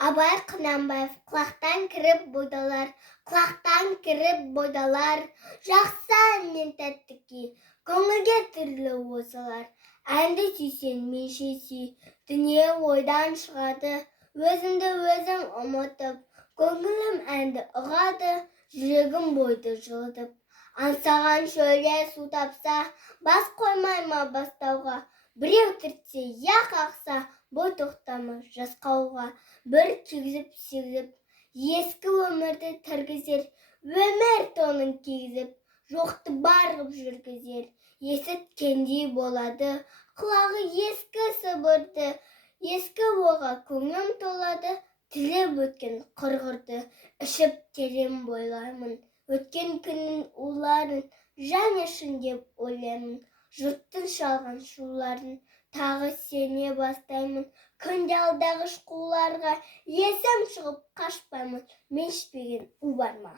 Абай Құнанбаев, құлақтан кіріп бойдалар, жақсы әннен тәттікі, көңілге түрлі осылар. Әнді сүйсен меше сүй, дүние ойдан шығады, өзіңді өзің ұмытып, көңілім әнді ұғады, жүрегім бойды жылытып. Аңсаған шөлде су тапса, бас қоймай ма бастауға, біреу түртсе, я қақса, бой тоқтама жасқауға. Бір кигізіп-сигізіп, ескі өмірді тіргізер, өмір тонын кигізіп, жоқты бар ғып жүргізер. Есіткендей болады, құлағы ескі сыбырды, ескі оға көңілім толады, тілеп өткен құрғырды, ішіп терең бойлаймын. Өткен күннің уларын жан ішін деп ойлаймын. Жұрттың шалған шуларын тағы сене бастаймын. Күнде алдағыш қуларға есім шығып қашпаймын. Мен ішпеген у бар ма?